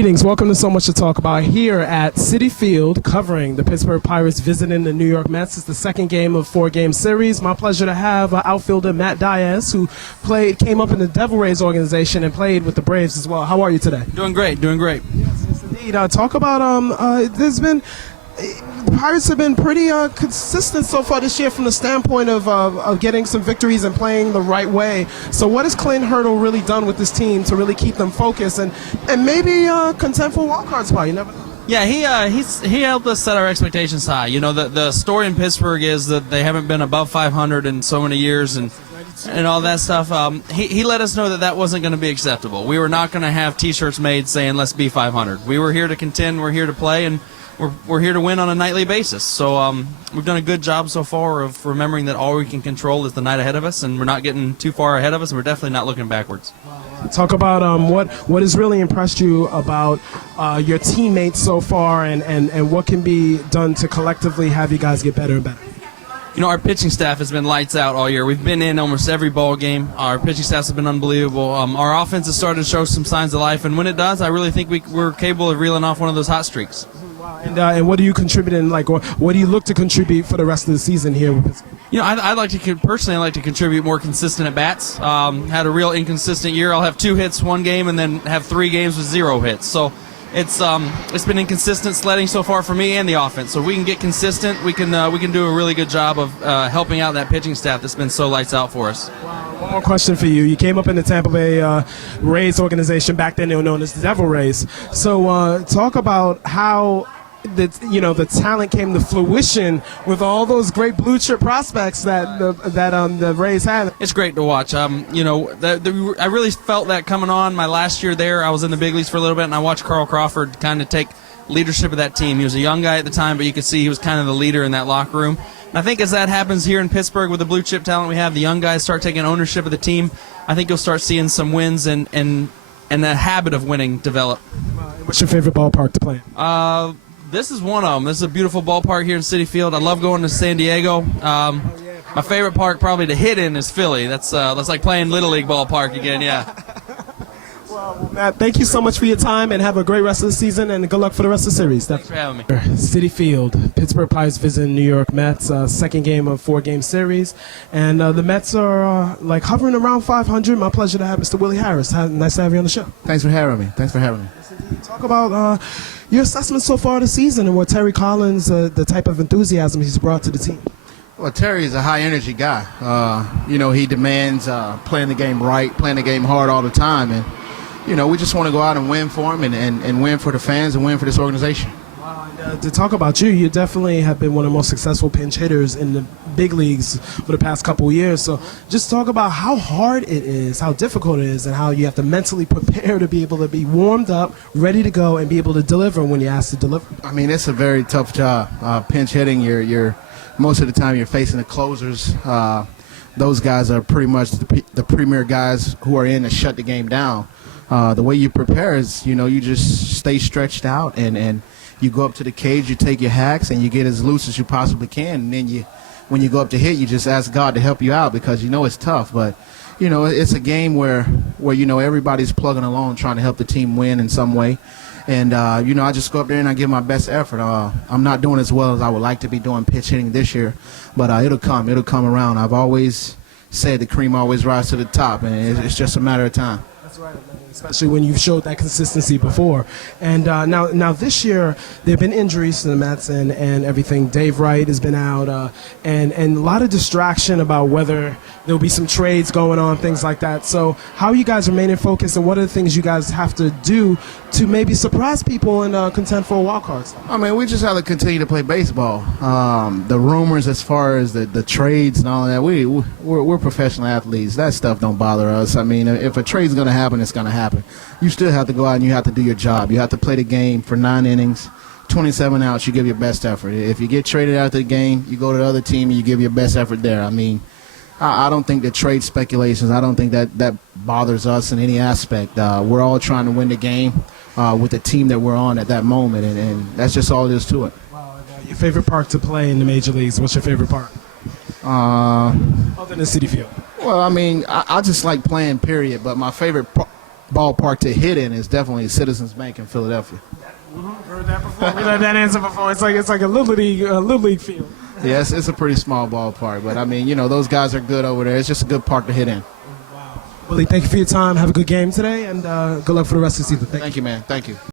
Greetings. Welcome to So Much to Talk About here at Citi Field, covering the Pittsburgh Pirates visiting the New York Mets. It's the second game of a four-game series. My pleasure to have outfielder Diaz, who came up in the Devil Rays organization and played with the Braves as well. How are you today? Doing great, doing great. Yes, indeed. Talk about the Pirates have been pretty consistent so far this year from the standpoint of getting some victories and playing the right way. So what has Clint Hurdle really done with this team to really keep them focused and maybe contend for a wild card spot? You never know. Yeah, he helped us set our expectations high. You know, the story in Pittsburgh is that they haven't been above 500 in so many years and all that stuff. He let us know that wasn't going to be acceptable. We were not going to have T-shirts made saying let's be 500. We were here to contend. We're here to play, and we're here to win on a nightly basis. So we've done a good job so far of remembering that all we can control is the night ahead of us, and we're not getting too far ahead of us, and we're definitely not looking backwards. Talk about what has really impressed you about your teammates so far, and what can be done to collectively have you guys get better and better. You know, our pitching staff has been lights out all year. We've been in almost every ball game. Our pitching staffs have been unbelievable. Our offense has started to show some signs of life, and when it does, I really think we're capable of reeling off one of those hot streaks. And what do you contribute what do you look to contribute for the rest of the season here with Pittsburgh? You know, I'd like to contribute more consistent at bats. Had a real inconsistent year. I'll have 2 hits one game and then have 3 games with 0 hits. So it's been inconsistent sledding so far for me and the offense. So if we can get consistent, we can do a really good job of helping out that pitching staff that's been so lights out for us. One more question for you. You came up in the Tampa Bay Rays organization. Back then they were known as the Devil Rays. So talk about how the talent came to fruition with all those great blue chip prospects that the Rays had. It's great to watch. I really felt that coming on my last year there. I was in the big leagues for a little bit, and I watched Carl Crawford kind of take leadership of that team. He was a young guy at the time, but you could see he was kind of the leader in that locker room. And I think as that happens here in Pittsburgh with the blue chip talent we have, the young guys start taking ownership of the team. I think you'll start seeing some wins and the habit of winning develop. What's your favorite ballpark to play in? This is one of them. This is a beautiful ballpark here in Citi Field. I love going to San Diego. My favorite park probably to hit in is Philly. That's like playing Little League ballpark again, yeah. Well, Matt, thank you so much for your time, and have a great rest of the season, and good luck for the rest of the series. Thanks for having me. Citi Field, Pittsburgh Pirates visiting New York Mets, second game of a 4-game series, and the Mets are hovering around 500. My pleasure to have Mr. Willie Harris. Nice to have you on the show. Thanks for having me. Talk about your assessment so far this season and what Terry Collins, the type of enthusiasm he's brought to the team. Well, Terry is a high-energy guy. He demands playing the game right, playing the game hard all the time, and we just want to go out and win for him and win for the fans and win for this organization. To talk about you definitely have been one of the most successful pinch hitters in the big leagues for the past couple of years. So just talk about how hard it is, how difficult it is, and how you have to mentally prepare to be able to be warmed up, ready to go, and be able to deliver when you're asked to deliver. I mean, it's a very tough job. Pinch hitting, you're most of the time you're facing the closers. Those guys are pretty much the premier guys who are in to shut the game down. The way you prepare is, you just stay stretched out and you go up to the cage, you take your hacks, and you get as loose as you possibly can. And then when you go up to hit, you just ask God to help you out because it's tough. But, it's a game where everybody's plugging along trying to help the team win in some way. And, I just go up there and I give my best effort. I'm not doing as well as I would like to be doing pitch hitting this year, but it'll come around. I've always said the cream always rises to the top, and it's just a matter of time. That's right, especially when you've showed that consistency before. And now this year, there have been injuries to the Mets and everything. Dave Wright has been out, and a lot of distraction about whether there'll be some trades going on, things like that. So how are you guys remaining focused, and what are the things you guys have to do to maybe surprise people and contend for a wild card? I mean, we just have to continue to play baseball. The rumors as far as the trades and all of that, we're professional athletes. That stuff don't bother us. I mean, if a trade's going to happen, it's going to happen. You still have to go out and you have to do your job. You have to play the game for 9 innings, 27 outs, you give your best effort. If you get traded out of the game, you go to the other team and you give your best effort there. I mean, I don't think the trade speculations, I don't think that bothers us in any aspect. We're all trying to win the game with the team that we're on at that moment, and that's just all it is to it. Wow, your favorite park to play in the major leagues, what's your favorite park? Other than Citi Field. Well, I mean, I just like playing, period, but my favorite ballpark to hit in is definitely Citizens Bank in Philadelphia. Heard that before. We heard that answer before. It's like a little league field. Yes, it's a pretty small ballpark, but I mean, those guys are good over there. It's just a good park to hit in. Willie, thank you for your time. Have a good game today, and good luck for the rest of the season. Thank you, man. Thank you.